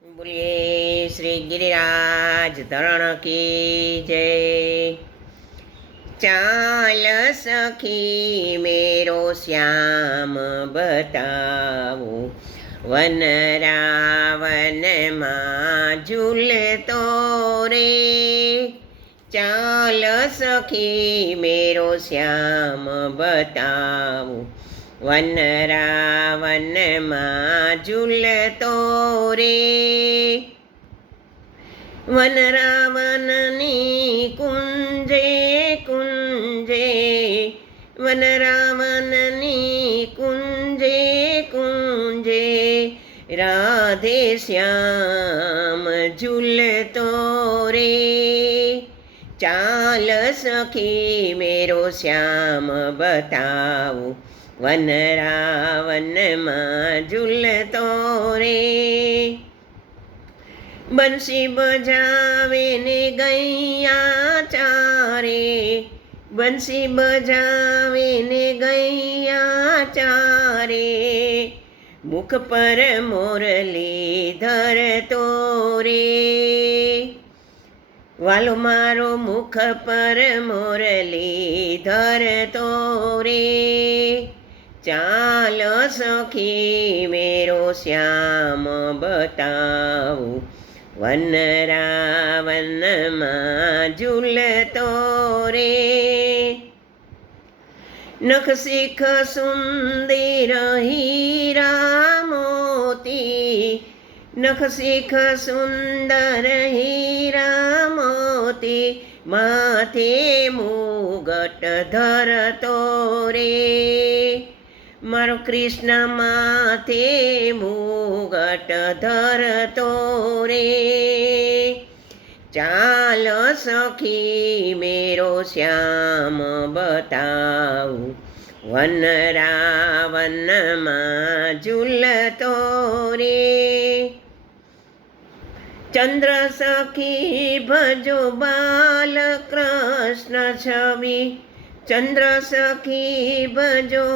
બોલીએ શ્રી ગિરિરાજ ધરણ કી જય. ચાલ સખી મેરો શ્યામ બતાવો. વન રાવનમાં ઝૂલતો રે. ચાલ સખી મેરો શ્યામ બતાવું. વન રાવનમાં ઝૂલતો રે વન રાવણની કુંજે કુંજે. વન રાવણની કુંજે કુંજે. રાધે શ્યામ ઝૂલતો રે ચાલ સખી મેરો શ્યામ બતાવું. વન રાવનમાં ઝૂલતો રે. બંસી બજાવે ને ગૈયા ચારે. બંસી બજાવે ને ગૈયા ચારે. મુખ પર મોરલી ધરતો રે વાલો મારો મુખ પર મોરલી ધરતો રે ચાલ સખી મેરો શ્યામ બતાવું. વન રાવનમાં ઝૂલતો રે. નખ શીખ સુંદર હીરા મોતી નખ શીખ સુંદર હીરા મોતી માથે મુગટ ધરતો રે. મારો કૃષ્ણ માથે મુગટ ધરતો રે. ચાલ સખી, મેરો શ્યામ બતાવું વન રાવનમાં ઝૂલતો રે. ચંદ્ર સખી, ભજો બાલ કૃષ્ણ છવી ચંદ્ર સખી, ભજો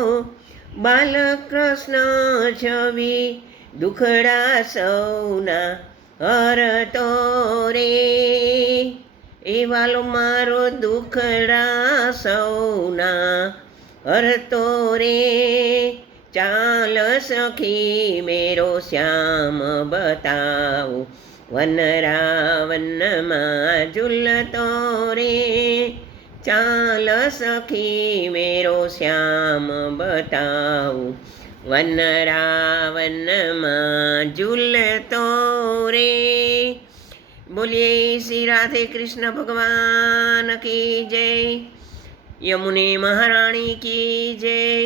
બાલકૃષ્ણ છવી દુખડા સૌના હરતો રે એ વાલો મારો દુખડા સૌના હરતો રે ચાલ સખી મેરો શ્યામ બતાવું વન રાવનમાં ઝૂલતો રે. ચાલ સખી મેરો શ્યામ બતાવું વન રાવનમાં ઝૂલતો રે. બોલીએ શ્રી રાધે કૃષ્ણ ભગવાન કી જય. યમુને મહારાણી કી જય.